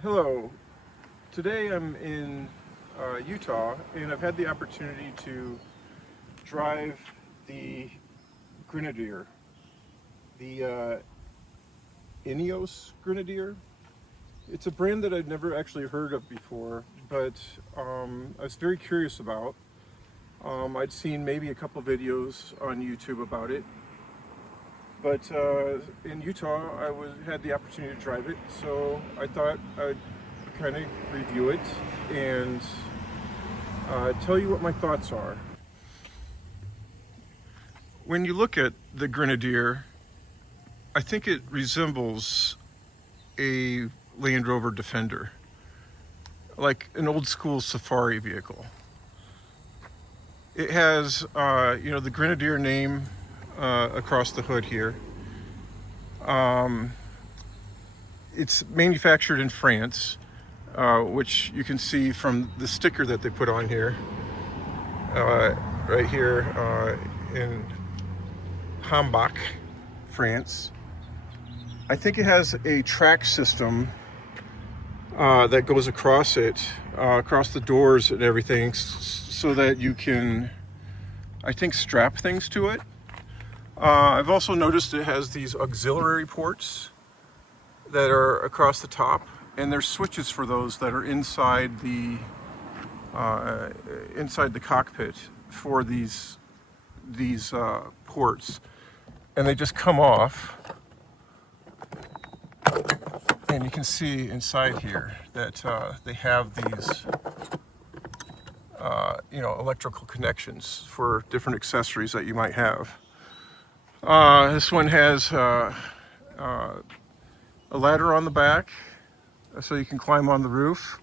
Hello. Today I'm in Utah, and I've had the opportunity to drive the Grenadier, the INEOS Grenadier. It's a brand that I'd never actually heard of before, but I was very curious about. I'd seen maybe a couple videos on YouTube about it, but in Utah had the opportunity to drive it, so I thought I'd kind of review it and tell you what my thoughts are. When you look at the Grenadier, I think it resembles a Land Rover Defender, like an old school safari vehicle. It has, the Grenadier name across the hood here. It's manufactured in France, which you can see from the sticker that they put on here, right here in Hambach, France. I think it has a track system that goes across it, across the doors and everything, so that you can, I think, strap things to it. I've also noticed it has these auxiliary ports that are across the top, and there's switches for those that are inside the cockpit for these ports, and they just come off. And you can see inside here that they have these, electrical connections for different accessories that you might have. This one has a ladder on the back, so you can climb on the roof.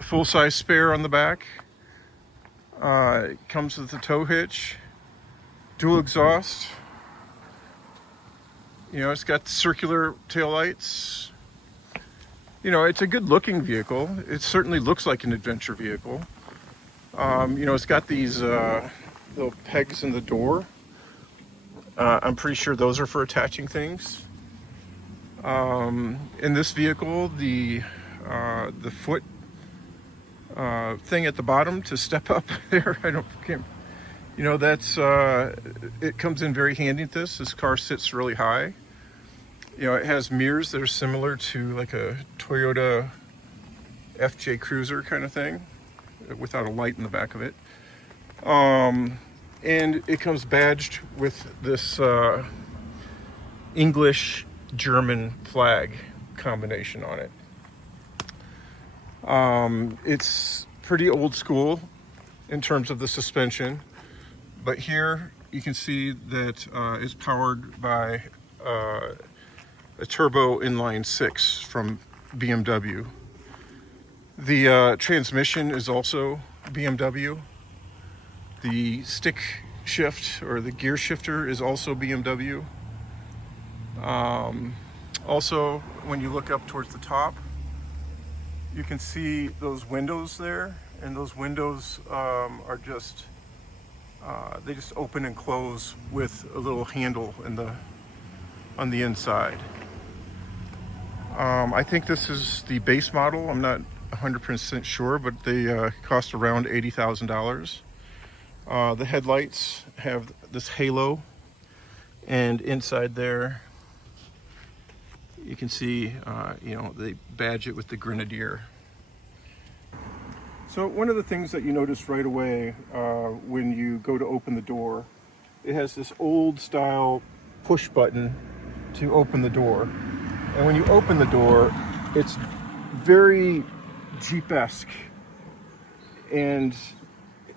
Full-size spare on the back. It comes with a tow hitch, dual exhaust. It's got circular taillights. It's a good-looking vehicle. It certainly looks like an adventure vehicle. It's got these little pegs in the door. I'm pretty sure those are for attaching things. In this vehicle, the foot thing at the bottom to step up there, it comes in very handy with this. This car sits really high. It has mirrors that are similar to like a Toyota FJ Cruiser kind of thing, without a light in the back of it. And it comes badged with this English-German flag combination on it. It's pretty old school in terms of the suspension, but here you can see that it's powered by a turbo inline 6 from BMW. The transmission is also BMW. The stick shift, or the gear shifter, is also BMW. Also, when you look up towards the top, you can see those windows there, and those windows are just, they just open and close with a little handle on the inside. I think this is the base model. I'm not 100% sure, but they cost around $80,000. The headlights have this halo, and inside there you can see, they badge it with the Grenadier. So one of the things that you notice right away when you go to open the door, it has this old style push button to open the door. And when you open the door, it's very Jeep-esque, and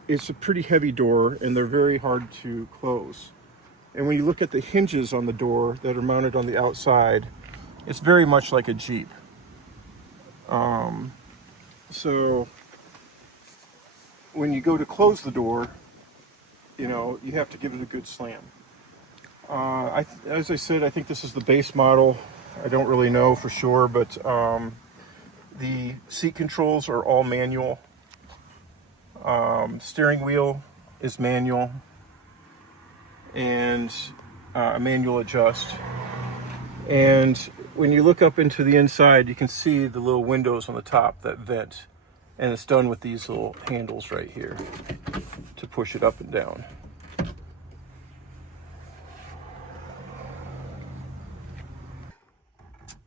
it's a pretty heavy door, and they're very hard to close. And when you look at the hinges on the door that are mounted on the outside, it's very much like a Jeep. So when you go to close the door, you have to give it a good slam. As I said, I think this is the base model. I don't really know for sure, but the seat controls are all manual. Steering wheel is manual, and a manual adjust. And when you look up into the inside, you can see the little windows on the top that vent. And it's done with these little handles right here to push it up and down.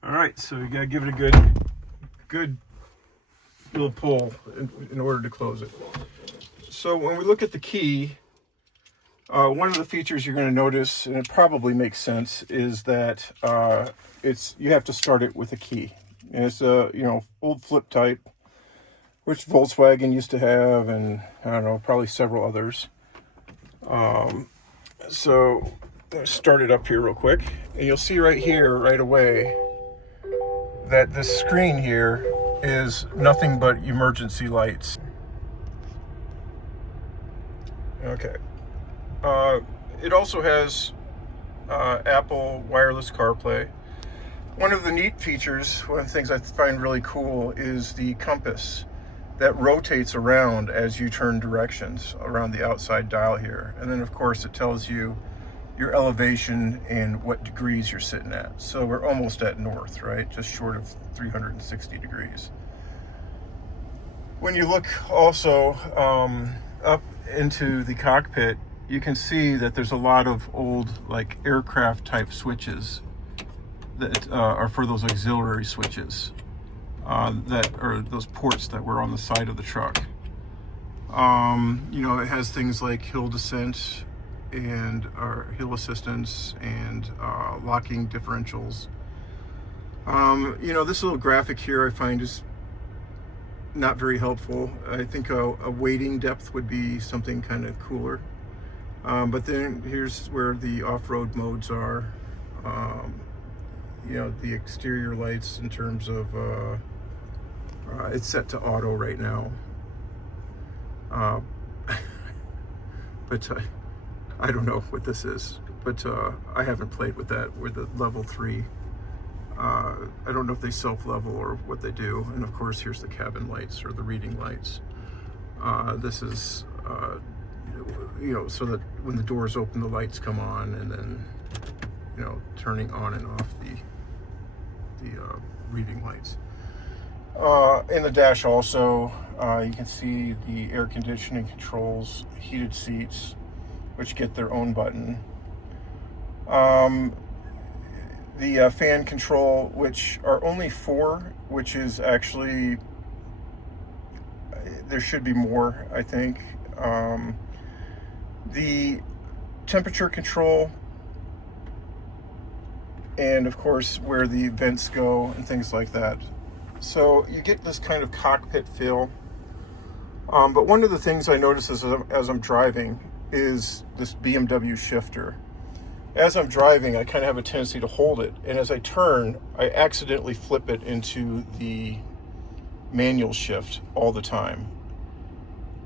All right, so you gotta give it a good little pull in order to close it. So when we look at the key, one of the features you're going to notice, and it probably makes sense, is that you have to start it with a key. And it's a old flip type, which Volkswagen used to have, and I don't know, probably several others. So let's start it up here real quick, and you'll see right here right away that this screen here is nothing but emergency lights. Okay. It also has Apple wireless CarPlay. One of the neat features, one of the things I find really cool, is the compass that rotates around as you turn directions around the outside dial here. And then of course it tells you your elevation and what degrees you're sitting at. So we're almost at north, right? Just short of 360 degrees. When you look also up into the cockpit, you can see that there's a lot of old like aircraft type switches that are for those auxiliary switches that are those ports that were on the side of the truck. It has things like hill descent and hill assistance and locking differentials. This little graphic here I find is not very helpful. I think a weighting depth would be something kind of cooler. But then here's where the off-road modes are. The exterior lights in terms of it's set to auto right now. But I don't know what this is, but I haven't played with that with the level 3. I don't know if they self-level or what they do. And of course, here's the cabin lights or the reading lights. This is, so that when the doors open, the lights come on, and then, turning on and off the reading lights. In the dash also, you can see the air conditioning controls, heated seats, which get their own button. The fan control, which are only 4, which is actually, there should be more, I think. The temperature control, and of course where the vents go and things like that. So you get this kind of cockpit feel. But one of the things I notice as I'm driving is this BMW shifter. As I'm driving, I kind of have a tendency to hold it, and as I turn, I accidentally flip it into the manual shift all the time.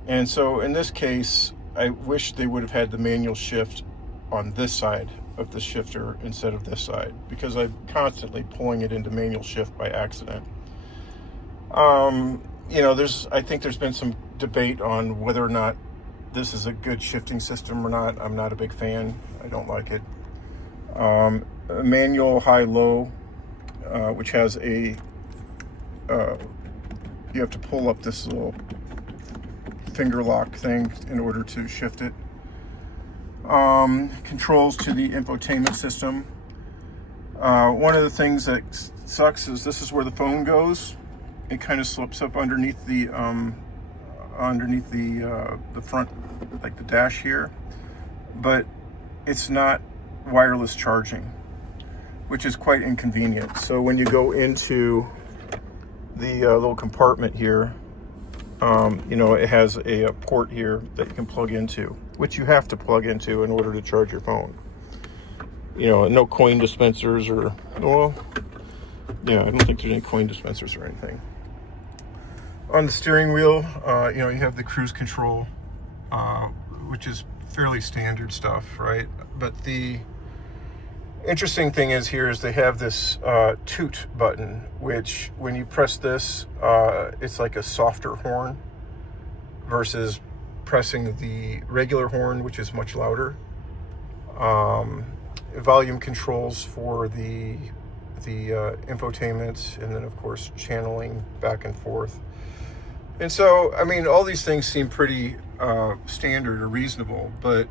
And so in this case, I wish they would have had the manual shift on this side of the shifter instead of this side, because I'm constantly pulling it into manual shift by accident. I think there's been some debate on whether or not this is a good shifting system or not. I'm not a big fan. I don't like it. Manual high-low, which has you have to pull up this little finger lock thing in order to shift it. Controls to the infotainment system. One of the things that sucks is this is where the phone goes. It kind of slips up underneath the front, like the dash here, but it's not wireless charging, which is quite inconvenient. So when you go into the little compartment here, it has a port here that you can plug into, which you have to plug into in order to charge your phone. No coin dispensers I don't think there's any coin dispensers or anything. On the steering wheel, you have the cruise control, which is fairly standard stuff, right? But the interesting thing is they have this toot button, which when you press this, it's like a softer horn versus pressing the regular horn, which is much louder. Volume controls for the the infotainment, and then of course channeling back and forth. And so, I mean, all these things seem pretty standard or reasonable, but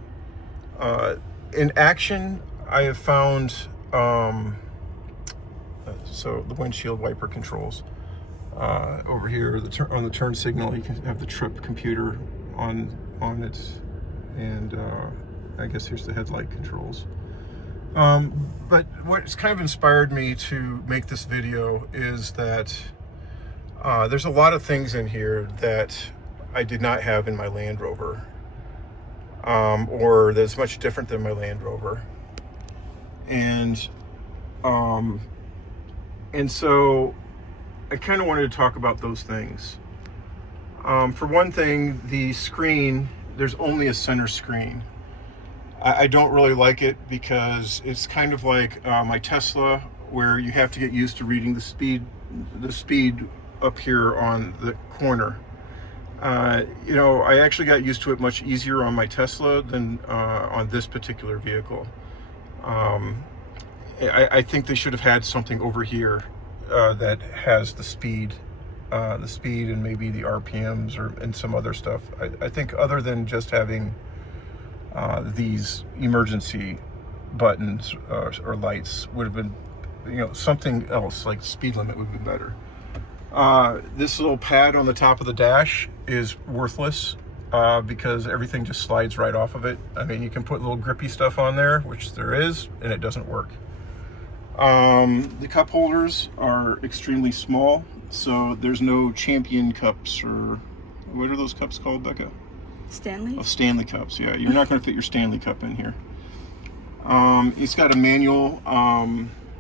in action, I have found, so the windshield wiper controls. Over here, on the turn signal, you can have the trip computer on it, and I guess here's the headlight controls. But what's kind of inspired me to make this video is that there's a lot of things in here that I did not have in my Land Rover, or that's much different than my Land Rover, and so I kind of wanted to talk about those things. For one thing, the screen, there's only a center screen. I don't really like it because it's kind of like my Tesla, where you have to get used to reading the speed up here on the corner. You know, I actually got used to it much easier on my Tesla than on this particular vehicle. I think they should have had something over here that has the speed and maybe the RPMs and some other stuff. I think other than just having these emergency buttons or lights would have been, you know, something else like speed limit would have been better. This little pad on the top of the dash is worthless because everything just slides right off of it. I mean, you can put little grippy stuff on there, which there is, and it doesn't work. The cup holders are extremely small, so there's no Champion cups, or what are those cups called, Becca? Stanley? Oh, Stanley cups, yeah. You're not going to fit your Stanley cup in here. It's got a manual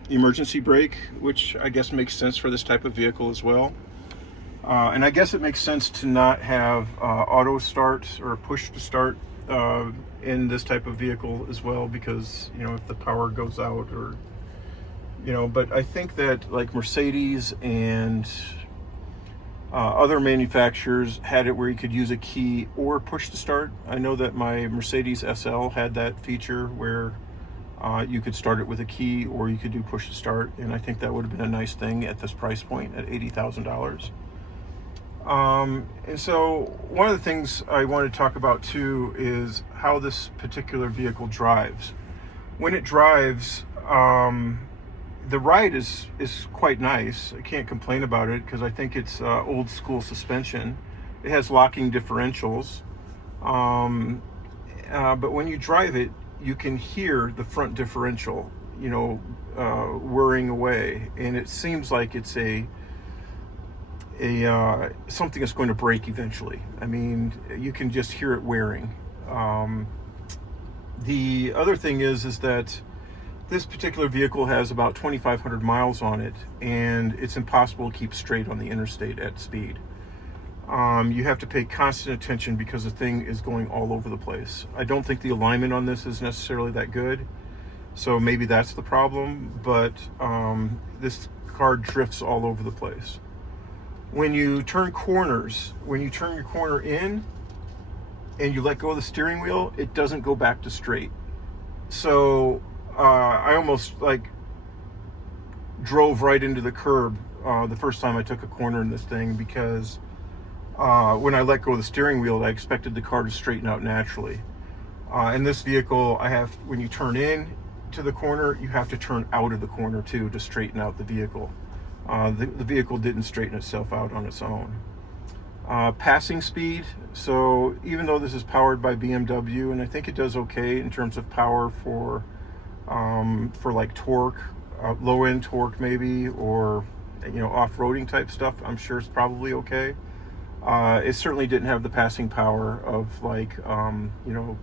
emergency brake, which I guess makes sense for this type of vehicle as well. And I guess it makes sense to not have auto start or push to start in this type of vehicle as well, because, you know, if the power goes out, or, you know, but I think that like Mercedes and other manufacturers had it where you could use a key or push to start. I know that my Mercedes SL had that feature where you could start it with a key, or you could do push to start, and I think that would have been a nice thing at this price point at $80,000. And so one of the things I want to talk about too is how this particular vehicle drives. When it drives, the ride is quite nice. I can't complain about it because I think it's old school suspension. It has locking differentials, but when you drive it, you can hear the front differential, you know, whirring away, and it seems like it's a something that's going to break eventually. I mean, you can just hear it wearing. The other thing is that this particular vehicle has about 2,500 miles on it, and it's impossible to keep straight on the interstate at speed. You have to pay constant attention because the thing is going all over the place. I don't think the alignment on this is necessarily that good, so maybe that's the problem, but this car drifts all over the place. When you turn corners, when you turn your corner in and you let go of the steering wheel, it doesn't go back to straight. So I almost like drove right into the curb the first time I took a corner in this thing, because when I let go of the steering wheel, I expected the car to straighten out naturally. In this vehicle, when you turn in to the corner, you have to turn out of the corner too to straighten out the vehicle. The vehicle didn't straighten itself out on its own. Passing speed, so even though this is powered by BMW, and I think it does okay in terms of power for like torque, low-end torque maybe, or, you know, off-roading type stuff, I'm sure it's probably okay. It certainly didn't have the passing power of like, you know,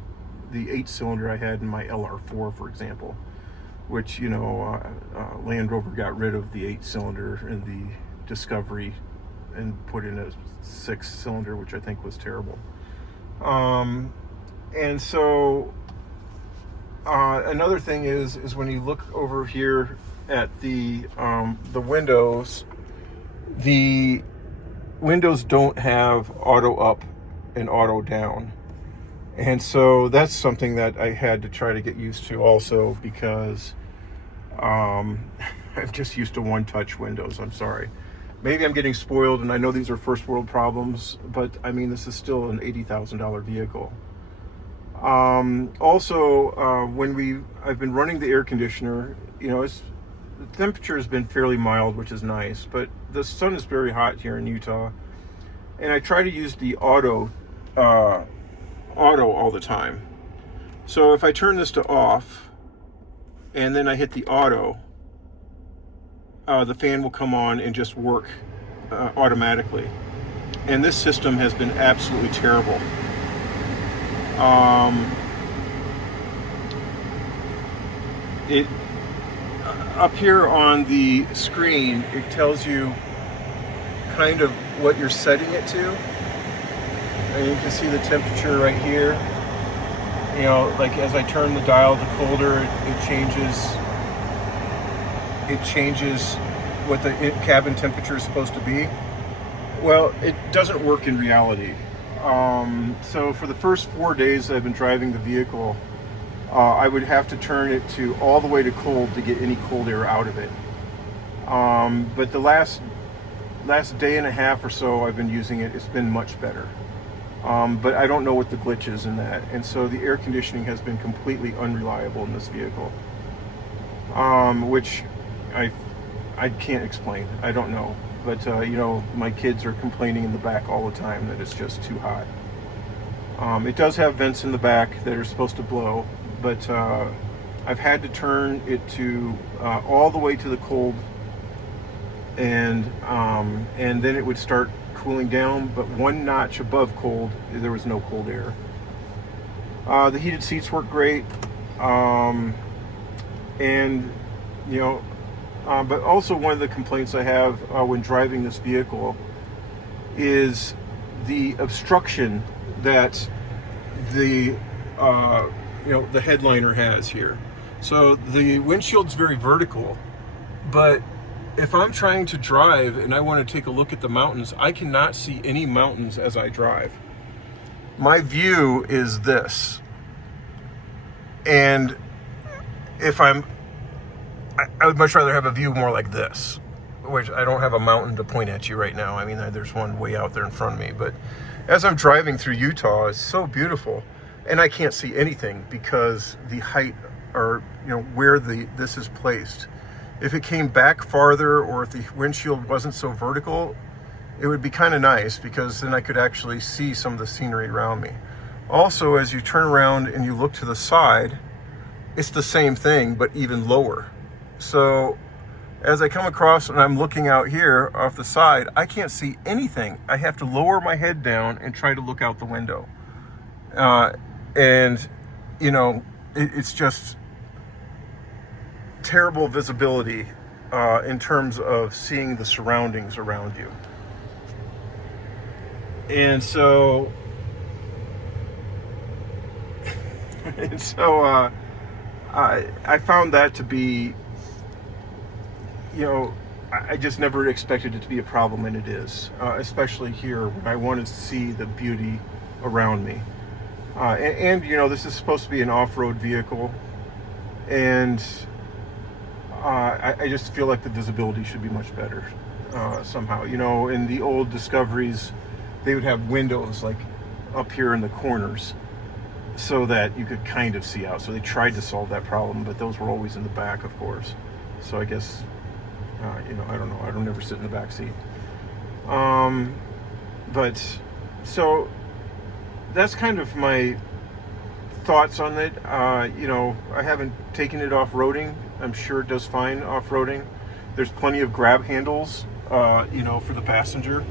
the 8-cylinder I had in my LR4, for example, which, you know, Land Rover got rid of the 8-cylinder in the Discovery and put in a 6-cylinder, which I think was terrible. And so another thing is when you look over here at the windows, the windows don't have auto up and auto down. And so that's something that I had to try to get used to also, because I'm just used to one-touch windows. I'm sorry. Maybe I'm getting spoiled, and I know these are first world problems, but I mean, this is still an $80,000 vehicle. Also, I've been running the air conditioner, the temperature has been fairly mild, which is nice, but the sun is very hot here in Utah, and I try to use the auto all the time. So if I turn this to off, and then I hit the auto, the fan will come on and just work automatically. And this system has been absolutely terrible. Up here on the screen, it tells you kind of what you're setting it to. And you can see the temperature right here. Like as I turn the dial, the colder it changes. It changes what the cabin temperature is supposed to be. Well, it doesn't work in reality. So for the first 4 days I've been driving the vehicle, I would have to turn it to all the way to cold to get any cold air out of it. But the last day and a half or so I've been using it, it's been much better. But I don't know what the glitch is in that. And so the air conditioning has been completely unreliable in this vehicle, which I can't explain. I don't know. But, my kids are complaining in the back all the time that it's just too hot. It does have vents in the back that are supposed to blow, but I've had to turn it to all the way to the cold, and then it would start cooling down, but one notch above cold, there was no cold air. The heated seats work great, but also one of the complaints I have when driving this vehicle is the obstruction that the headliner has here. So the windshield's very vertical, but if I'm trying to drive and I want to take a look at the mountains, I cannot see any mountains as I drive. My view is this. And if I would much rather have a view more like this, which I don't have a mountain to point at you right now. I mean, there's one way out there in front of me, but as I'm driving through Utah, it's so beautiful, and I can't see anything because the height, or where this is placed. If it came back farther, or if the windshield wasn't so vertical, it would be kind of nice, because then I could actually see some of the scenery around me. Also, as you turn around and you look to the side, it's the same thing, but even lower. So as I come across and I'm looking out here off the side, I can't see anything. I have to lower my head down and try to look out the window. It's just terrible visibility in terms of seeing the surroundings around you. And so I found that to be, I just never expected it to be a problem, and it is, especially here when I wanted to see the beauty around me. This is supposed to be an off-road vehicle, and I just feel like the visibility should be much better somehow. In the old Discoveries, they would have windows like up here in the corners so that you could kind of see out. So they tried to solve that problem, but those were always in the back, of course. So I guess, I don't know. I don't ever sit in the back seat. So that's kind of my thoughts on it. I haven't taken it off-roading. I'm sure it does fine off-roading. There's plenty of grab handles, for the passenger,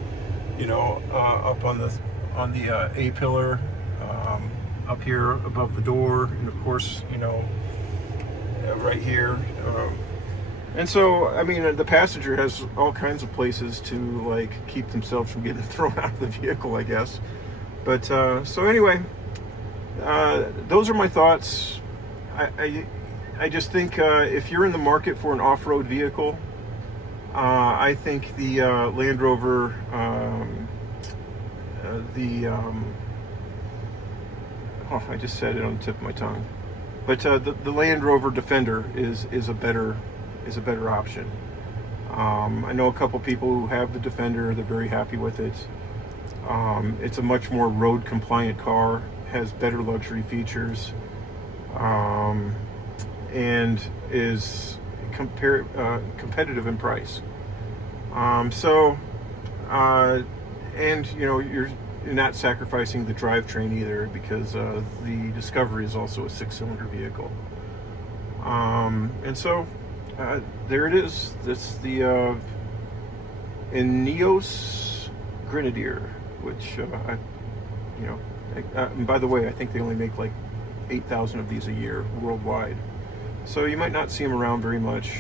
up on the A-pillar, up here above the door, and of course, right here. And so, the passenger has all kinds of places to keep themselves from getting thrown out of the vehicle, I guess. But so anyway, those are my thoughts. I just think if you're in the market for an off-road vehicle, I think the Land Rover, I just said it on the tip of my tongue. But the Land Rover Defender is a better is a better option. I know a couple people who have the Defender. They're very happy with it. It's a much more road compliant car, has better luxury features, and is competitive in price. And you know, you're not sacrificing the drivetrain either, because the Discovery is also a 6-cylinder vehicle. There it is. That's the INEOS Grenadier, which and by the way, I think they only make like 8,000 of these a year worldwide. So you might not see them around very much.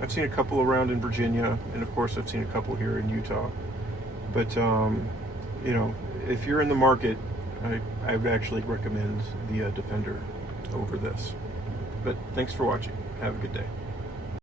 I've seen a couple around in Virginia, and of course I've seen a couple here in Utah. But you know, if you're in the market, I would actually recommend the Defender over this. But thanks for watching. Have a good day.